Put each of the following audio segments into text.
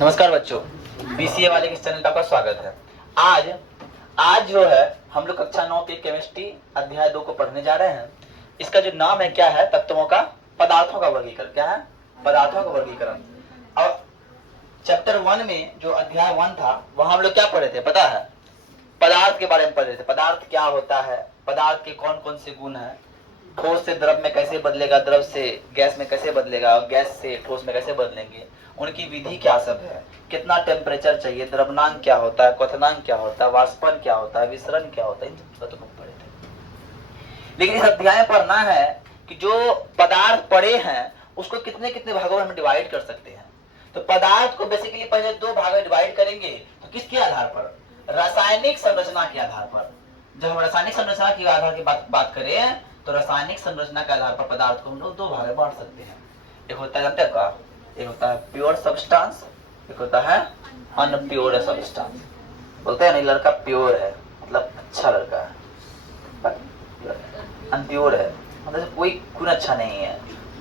नमस्कार बच्चों, बीसीए वाले के चैनल पर आपका स्वागत है। आज जो है हम लोग कक्षा 9 के केमिस्ट्री अध्याय 2 को पढ़ने जा रहे हैं। इसका जो नाम है क्या है, तत्वों का पदार्थों का वर्गीकरण। क्या है? पदार्थों का वर्गीकरण। और चैप्टर 1 में जो अध्याय 1 था वहां हम लोग क्या पढ़े थे पता है? पदार्थ के बारे में पढ़े थे। पदार्थ क्या होता है, पदार्थ के कौन कौन से गुण है, ठोस से द्रव में कैसे बदलेगा, द्रव से गैस में कैसे बदलेगा और गैस से ठोस में कैसे बदलेंगे, उनकी विधि क्या सब है, कितना टेम्परेचर चाहिए, द्रव्यमान क्या होता है, क्वथनांक क्या होता है, वाष्पन क्या होता है, विसरण क्या होता है, इन सब तो पढ़े थे। लेकिन इस अध्याय में पढ़ना है कि जो पदार्थ पढ़े हैं उसको कितने कितने भागों में हम डिवाइड कर सकते हैं। तो पदार्थ को बेसिकली पहले 2 भागों में डिवाइड करेंगे। तो किसके आधार पर? रासायनिक संरचना के आधार पर। जब हम रासायनिक संरचना के आधार की बात करें तो रासायनिक संरचना के आधार पर पदार्थ को हम लोग 2 भाग में बांट सकते हैं। एक होता है जानते हैं का, एक होता है प्योर सब्सटेंस, एक होता है अनप्योर सब्सटेंस। बोलते हैं नहीं लड़का प्योर है मतलब अच्छा लड़का है, अनप्योर है मतलब कोई गुण अच्छा नहीं है,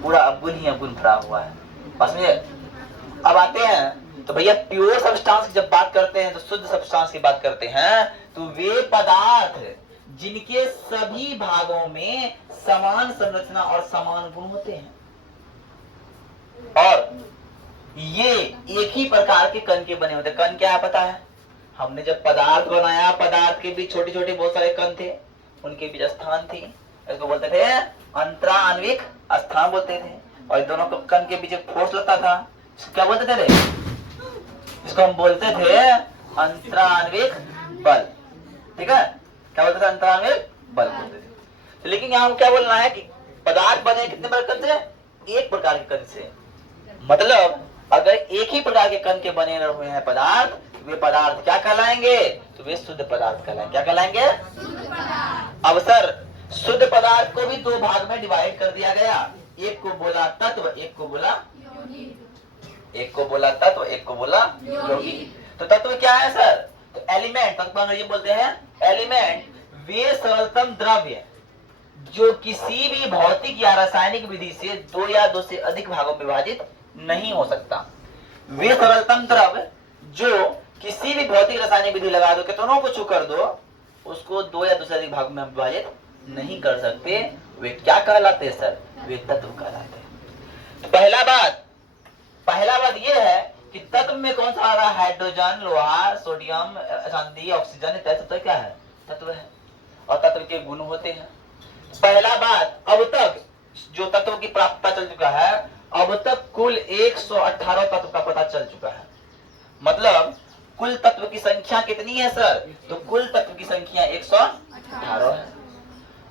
पूरा अवगुण ही अवगुण भरा हुआ है। बस में अब आते हैं तो भैया प्योर सब्सटेंस की जब बात करते हैं तो शुद्ध सब्सटेंस की बात करते हैं तो वे पदार्थ जिनके सभी भागों में समान संरचना और समान गुण होते हैं और ये एक ही प्रकार के कण के बने होते हैं। कण क्या है पता है? हमने जब पदार्थ बनाया, पदार्थ के बीच छोटे छोटे बहुत सारे कण थे, उनके बीच स्थान थी, इसको बोलते थे अंतरा आणविक स्थान बोलते थे। और दोनों कण के बीच एक फोर्स लगता था, इसको क्या बोलते थे रे? इसको हम बोलते थे अंतरा आणविक बल। ठीक है, क्या बोलते थे? अंतरा आणविक बल बोलते थे। तो लेकिन यहाँ क्या बोलना है कि पदार्थ बने कितने प्रकार कण से? एक प्रकार के कण से। मतलब अगर एक ही प्रकार के कण के बने हुए हैं पदार्थ, वे पदार्थ क्या कहलाएंगे? तो वे शुद्ध पदार्थ कहलाएंगे। क्या कहलाएंगे? अब सर शुद्ध पदार्थ को भी 2 भाग में डिवाइड कर दिया गया। एक को बोला तत्व, एक को बोला एक को बोला तत्व, एक को बोला यौगिक। तो तत्व क्या है सर? तो एलिमेंट, तत्व ये बोलते हैं एलिमेंट वे सरलतम द्रव्य जो किसी भी भौतिक या रासायनिक विधि से 2 या 2 से अधिक भागों में विभाजित नहीं हो सकता। वे सरलतम द्रव्य जो किसी भी भौतिक रासायनिक विधि लगा दो, कितनों को छू कर दो, उसको 2 या 2 से अधिक भागों में विभाजित नहीं कर सकते। वे क्या कहलाते हैं सर? वे तत्व कहलाते हैं। तो पहला बात यह है कि तत्व में कौन सा आ रहा है? हाइड्रोजन, लोहा, सोडियम, चांदी, ऑक्सीजन इत्यादि सब क्या है? तत्व है। और तत्व के गुण होते हैं। पहला बात, अब तक जो तत्व की प्राप्तता चल चुका है, अब तक कुल 118 तत्व का पता चल चुका है। मतलब कुल तत्व की संख्या कितनी है सर? तो कुल तत्व की संख्या 118 है।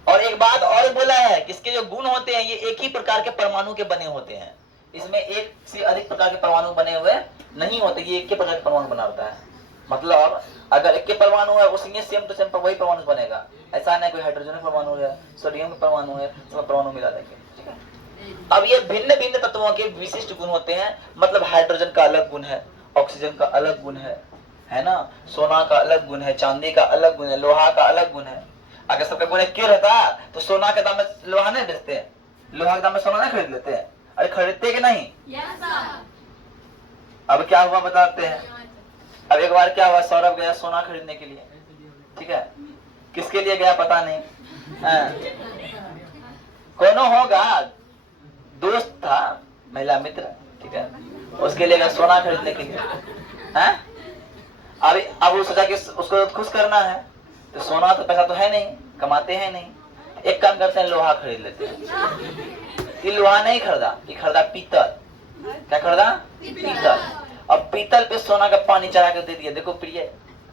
और एक बात और बोला है कि इसके जो गुण होते हैं ये एक ही प्रकार के परमाणु के बने होते हैं। इसमें एक से अधिक प्रकार के परमाणु बने हुए नहीं होते, ये एक के प्रकार के परमाणु बना होता है। मतलब अगर एक के परमाणु है उसमें सेम टू सेम वही परमाणु बनेगा। ऐसा नहीं कोई हाइड्रोजन परमाणु है, सोडियम का परमाणु है, सब परमाणु मिला देंगे। ठीक है। अब ये भिन्न भिन्न तत्वों के विशिष्ट गुण होते हैं। मतलब हाइड्रोजन का अलग गुण है, ऑक्सीजन का अलग गुण है ना, सोना का अलग गुण है, चांदी का अलग गुण है, लोहा का अलग गुण है। अगर सबका गुण क्यों रहता तो सोना के दाम में लोहा नहीं बेचते हैं, लोहा के दाम में सोना नहीं खरीद लेते हैं। अरे खरीदते कि नहीं? अब क्या हुआ बताते हैं। अब एक बार क्या हुआ, सौरभ गया सोना खरीदने के लिए। ठीक है, किसके लिए गया पता नहीं, कौन होगा, दोस्त था, महिला मित्र, ठीक है, उसके लिए गया सोना खरीदने के लिए। अब वो सोचा कि उसको खुश करना है, तो सोना तो पैसा तो है नहीं, कमाते हैं नहीं, एक काम करते हैं लोहा खरीद लेते हैं। ये लोहा नहीं खरीदा, ये खरीदा पीतल। क्या खरीदा? पीतल। अब पीतल पे सोना का पानी चढ़ा कर दे दिया, देखो प्रिय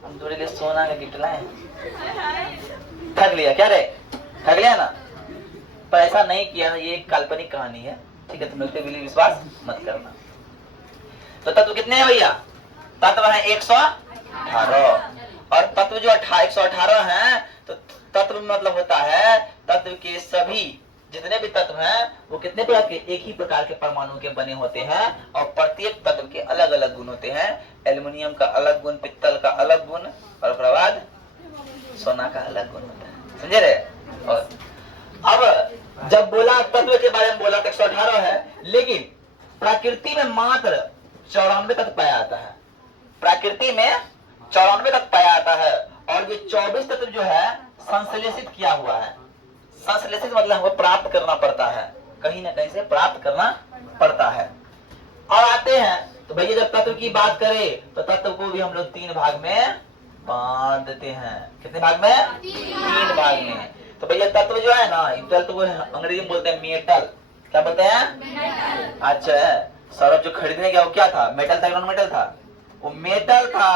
हम तुम्हारे लिए सोना का गिफ्ट लाए हैं। ठग लिया क्या रे? ठग लिया ना? पर ऐसा नहीं किया, ये एक काल्पनिक कहानी है। ठीक है, तुम लोग पे विश्वास मत करना। तो तत्व कितने हैं भैया? तत्व है 118। और तत्व जो 118 हैं तो तत्व मतलब होता है तत्व के सभी जितने भी तत्व हैं वो कितने प्रकार के? एक ही प्रकार के परमाणु के बने होते हैं और प्रत्येक तत्व के अलग अलग गुण होते हैं। एल्युमिनियम का अलग गुण, पित्तल का अलग गुण और उसके बाद सोना का अलग गुण होता है। समझे रहे? और अब जब बोला तत्व के बारे में बोला तो 118 है, लेकिन प्रकृति में मात्र 94 तत्व पाया जाता है। प्रकृति में 94 तत्व पाया जाता है और ये 24 तत्व जो है संश्लेषित किया हुआ है। संश्लेषित मतलब हमको प्राप्त करना पड़ता है, कहीं ना कहीं से प्राप्त करना पड़ता है। और आते हैं तो भैया जब तत्व की बात करें तो तत्व को भी हम लोग 3 भाग में बांट देते हैं। कितने भाग में? 3 भाग में। तो भैया तत्व जो है ना, तत्व को अंग्रेजी में बोलते हैं मेटल। क्या बोलते हैं? अच्छा, सौरभ जो खरीदने गया वो क्या था? मेटल था, नॉन मेटल था? वो मेटल था।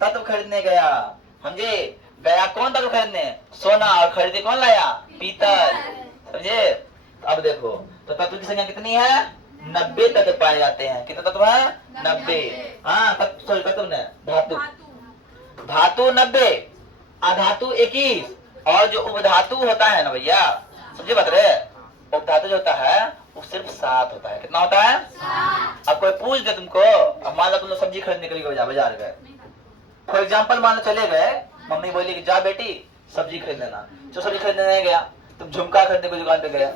तत्व खरीदने गया, समझे? गया कौन तत्व खरीदने? सोना। और खरीदे कौन लाया? पीतल। समझे? अब देखो तो तत्व की संख्या कितनी है? 90 तत्व पाए जाते हैं। कितने तत्व है? 90। हाँ तत्व ने धातु, धातु 90, अधातु 21 और जो उपधातु होता है ना भैया, समझे बात रे? उपधातु जो होता है वो सिर्फ 7 होता है। कितना होता है? 7। अब कोई पूछ दे तुमको, अब मान लो तुम लोग सब्जी खरीदने के लिए बाजार गए, फॉर एग्जाम्पल मान लो चले गए, मम्मी बोली कि जा बेटी सब्जी खरीद लेना। जो सब्जी खरीदने नहीं गया, तुम झुमका खरीदने की दुकान पे गया,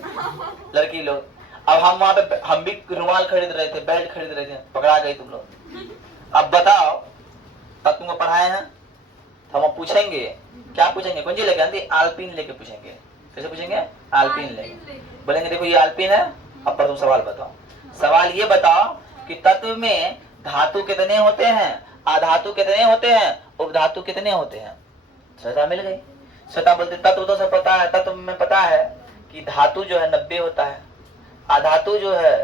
लड़की लोग। अब हम वहां पे हम भी रुमाल खरीद रहे थे, बेल्ट खरीद रहे थे, पकड़ा गई तुम लोग। अब बताओ तब तुमको पढ़ाए हैं तो हम पूछेंगे, क्या पूछेंगे? कौन सी लेके आती? आल्पिन लेके पूछेंगे। कैसे पूछेंगे? आल्पिन लेके। बोलेंगे देखो ये आल्पिन है। अब पर तुम सवाल बताओ। सवाल ये बताओ कि तत्व में धातु कितने होते हैं, अधातु कितने होते हैं, उपधातु कितने होते हैं? श्वेता मिल गई। श्वेता बोलते तत्व तो सब पता है, तत्व में पता है कि धातु जो है 90 होता है, अधातु जो है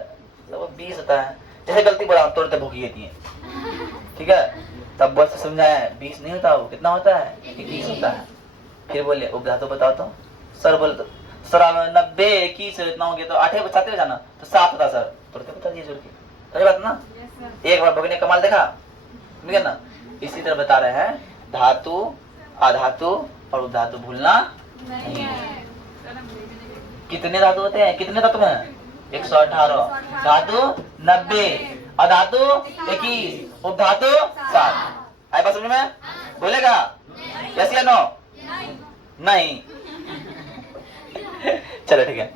वो 20 होता है। जैसे गलती बोला तुरंत भूखी देती है, ठीक है? तब बोल से समझाया 20 नहीं होता, वो कितना होता है? 21 होता है। फिर बोले उपधातु बताओ तो। सर बोले तो सर 90 21 इतना हो गया तो 8 बताते हो जाना, तो 7 होता सर। तुरंत बता दिए जोड़ के, सही बात ना? एक बार भगने कमाल देखा ना। इसी तरह बता रहे हैं धातु, अधातु और उपधातु भूलना नहीं है। कितने धातु होते हैं? कितने तत्व हैं? 118। धातु 90, अधातु 21, उपधातु 7। आए बात समझ में? बोलेगा यस या नो? नहीं। चलो ठीक है।